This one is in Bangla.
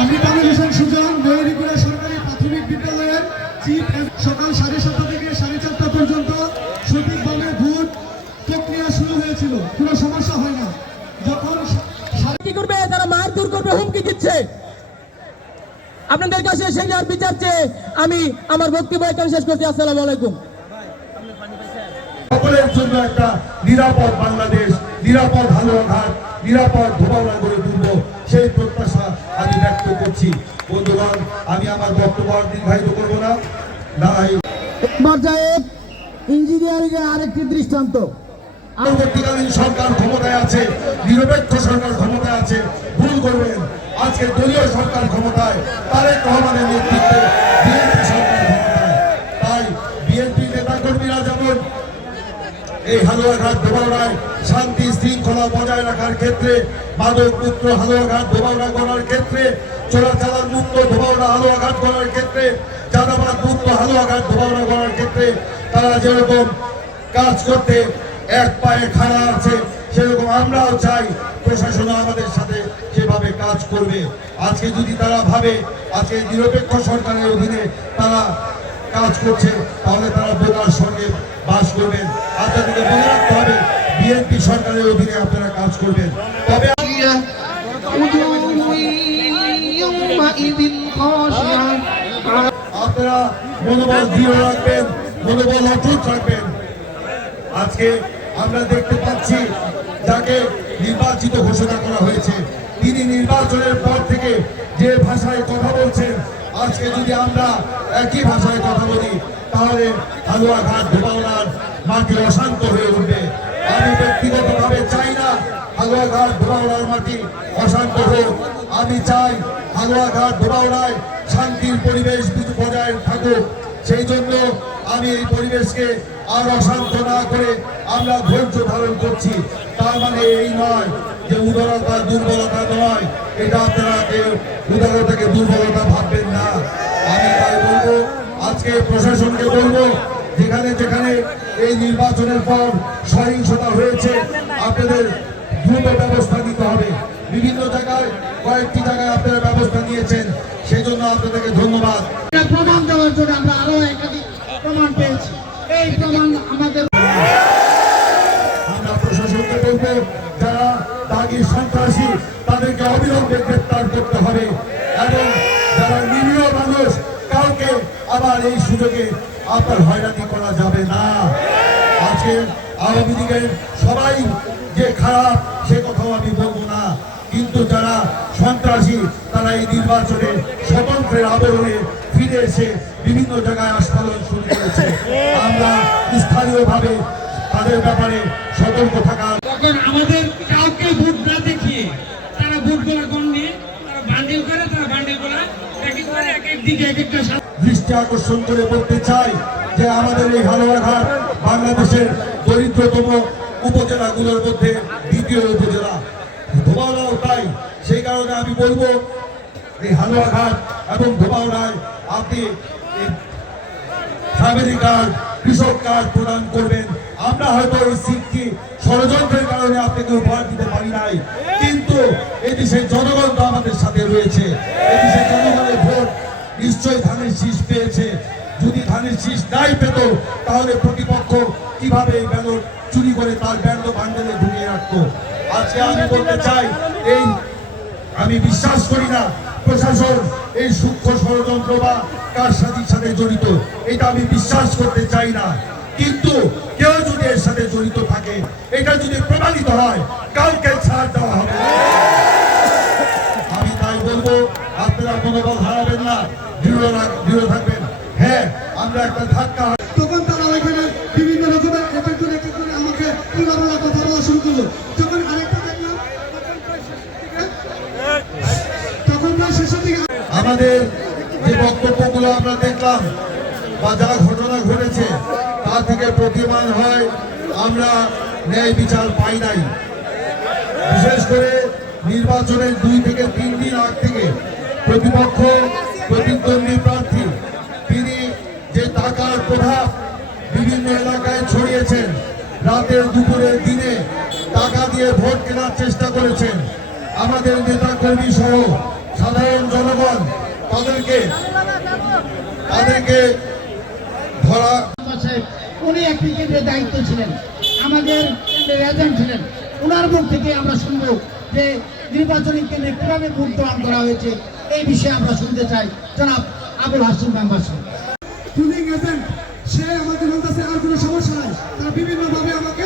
আমি তামিল হোসেন সুজন, ময়ূরীপুরা সরকারি প্রাথমিক বিদ্যালয়ের চিফ। সকাল 7:30 থেকে 4:30 পর্যন্ত সঠিকভাবে ভোট প্রক্রিয়া শুরু হয়েছিল, কোনো সমস্যা হয় না। যখন কি করবে, তারা মারধর করবে, হুমকি দিচ্ছে। আপনাদের কাছে সেই বিচার চেয়ে আমি আমার বক্তব্য এখানে শেষ করছি। আসসালামু আলাইকুম। সকলের জন্য একটা নিরাপদ বাংলাদেশ, নিরাপদ হালুয়াঘাট, নিরাপদ ধোবাউড়া গড়ে তুলব, সেই প্রত্যাশা আমি ব্যক্ত করছি। বন্ধুগণ, আমি আমার বক্তব্য দীর্ঘায়িত করবো না। পর্যায়ে ইঞ্জিনিয়ারিং এর আরেকটি দৃষ্টান্ত। পরবর্তীকালীন সরকার ক্ষমতায় আছে, নিরপেক্ষ সরকার ক্ষমতায় আছে, ভুল করবেন। আজকে দলীয় সরকার ক্ষমতায়, তারেক রহমানের নেতৃত্বে বিএনপি সরকার ক্ষমতায়। তাই বিএনপি নেতাকর্মীরা যেমন এই হালুয়াঘাট ধোবাউড়ায় শান্তি শৃঙ্খলা বজায় রাখার ক্ষেত্রে, মাদক মুক্ত হালুয়াঘাট ধোবাউড়া করার ক্ষেত্রে, চোরাচালান মুক্ত ধোবাউড়া হালুয়াঘাট করার ক্ষেত্রে, চাঁদাবাদ মুক্ত হালুয়াঘাট ধোবাউড়া করার ক্ষেত্রে তারা যেরকম কাজ করতে এক পায়ে খাড়া আছে, সেরকম আমরাও চাই প্রশাসন আমাদের সাথে সেভাবে কাজ করবে। আজকে যদি তারা ভাবে আজকে নিরপেক্ষ সরকারের অধীনে তারা কাজ করছে, তাহলে তারা বোকার সঙ্গে বাস করবেন। আপনাদেরকে মনে রাখতে হবে বিএনপি সরকারের অধীনে আপনারা কাজ করবেন। তবে আপনারা মনোবল দৃঢ় রাখবেন, মনোবল অটুট রাখবেন। আজকে আমরা দেখতে পাচ্ছি যাকে নির্বাচিত ঘোষণা করা হয়েছে, তিনি নির্বাচনের পর থেকে যে ভাষায় কথা বলছেন, আজকে যদি আমরা একই ভাষায় কথা বলি তাহলে হালুয়াঘাট ধোবাউড়ার মাটি অশান্ত হয়ে উঠবে। আমি ব্যক্তিগতভাবে চাই না হালুয়াঘাট ধোবাউড়ার মাটি অশান্ত হোক। আমি চাই হালুয়াঘাট ধোবাউড়ায় শান্তির পরিবেশ বজায় থাকুক। সেই জন্য আমি এই পরিবেশকে আর অশান্ত না করে আমরা ধৈর্য ধারণ করছি। তার মানে এই নয় যে উদারতা দুর্বলতা নয়, এটা আপনারা কেউ উদারতাকে দুর্বলতা ভাববেন না। আমি তাই বলবো, আজকে প্রশাসনকে বলবো, যেখানে যেখানে এই নির্বাচনের পর সহিংসতা হয়েছে আপনাদের দ্রুত ব্যবস্থা নিতে হবে। বিভিন্ন জায়গায় কয়েকটি জায়গায় আপনারা ব্যবস্থা নিয়েছেন, সেই জন্য আপনাদেরকে ধন্যবাদ। প্রমাণ দেওয়ার জন্য আমরা আরো একাধিক প্রমাণ পেয়েছি। এই প্রমাণ আমাদের, আমরা প্রশাসনকে বলবো, যারা দাগি সন্ত্রাসী তাদেরকে অবিলম্বে গ্রেপ্তার করতে হবে এবং যারা নিরীহ মানুষ কাউকে আবার এই সুযোগে আপনার হয়রানি করা যাবে না। আজকে আওয়ামী লীগের সবাই যে খারাপ সে কথাও আমি বলবো না, কিন্তু যারা সন্ত্রাসী তারা এই নির্বাচনে স্বতন্ত্রের আবরণে ফিরে এসে বিভিন্ন জায়গায় আস্ফালন শুরু করেছে। আমরা স্থানীয়ভাবে তাদের ব্যাপারে সতর্ক থাকা। তখন আমাদের কাউকে ভোট না দেখিয়ে তারা ভোটগুলো গণে, তারা বান্ডিল করে, তারা বান্ডিল করে প্যাকেট করে এক এক দিকে এক একটা দৃষ্টি আকর্ষণ করে বলতে চাই যে আমাদের এই হালুয়াঘাট বাংলাদেশের দরিদ্রতম উপজেলাগুলোর মধ্যে দ্বিতীয় উপজেলা, ধোবাউড়াও তাই। সেই কারণে আমি বলবো এই হালুয়াঘাট এবং ধোবাউড়ায় আপনি ফ্যামিলি কার্ড, কৃষক কার্ড প্রদান করবেন। আমরা হয়তো এই সিটটি ষড়যন্ত্রের কারণে আপনাকে উপহার দিতে পারি নাই, কিন্তু এই দেশের জনগণ তো আমাদের সাথে রয়েছে। এই দেশের জনগণের ভোট নিশ্চয়ই ধানের শীষ পেয়েছে। যদি ধানের শীষ নাই পেত তাহলে প্রতিপক্ষ কিভাবে এই ব্যালট চুরি করে তার ব্যান্ড বান্ডেলে ঢুকিয়ে রাখতো। আজকে আমি বলতে চাই, এই আমি বিশ্বাস করি না প্রশাসন এই সূক্ষ্ম ষড়যন্ত্র বা কারসাজির সাথে জড়িত, এটা আমি বিশ্বাস করতে চাই না। কিন্তু কেউ যদি এর সাথে জড়িত থাকে, এটা যদি প্রমাণিত হয়, কাউকে ছাড় দেওয়া হবে। আমি তাই বলবো, আপনারা মনোবল হারাবেন না, দৃঢ় থাকবেন। হ্যাঁ, আমরা একটা ধাক্কা, তখন তারা ওইখানে বিভিন্ন রকমের এক একজন আমাকে উল্লাপাল্লা কথা বলা শুরু করলো। যখন আরেকটা দেখলাম তখন প্রায় শেষের দিকে আমাদের যে বক্তব্যগুলো আমরা দেখলাম বা যা ঘটনা ঘটেছে তা থেকে প্রতীয়মান হয় আমরা ন্যায় বিচার পাই নাই। বিশেষ করে নির্বাচনের 2 থেকে 3 দিন আগ থেকে প্রতিপক্ষ প্রতিদ্বন্দ্বী প্রার্থী তিনি যে টাকার প্রভাব বিভিন্ন এলাকায় ছড়িয়েছেন, রাতের দুপুরের দিনে টাকা দিয়ে ভোট কেনার চেষ্টা করেছেন। আমাদের নেতা কর্মী সহ সাধারণ জনগণ তাদেরকে ধরা উনি একটি কেন্দ্রের দায়িত্ব ছিলেন, আমাদের কেন্দ্রের এজেন্ট ছিলেন। ওনার মুখ থেকে আমরা শুনবো যে নির্বাচনী কেন্দ্রে কিভাবে ভোট গ্রহণ করা হয়েছে, এই বিষয়ে আমরা শুনতে চাই জনাব আবুল হাসিম মেম্বার সাহেব। পুলিং এজেন্ট সে আমাকে বলতেছে আর কোনো সমস্যা নাই, তারা বিভিন্নভাবে আমাকে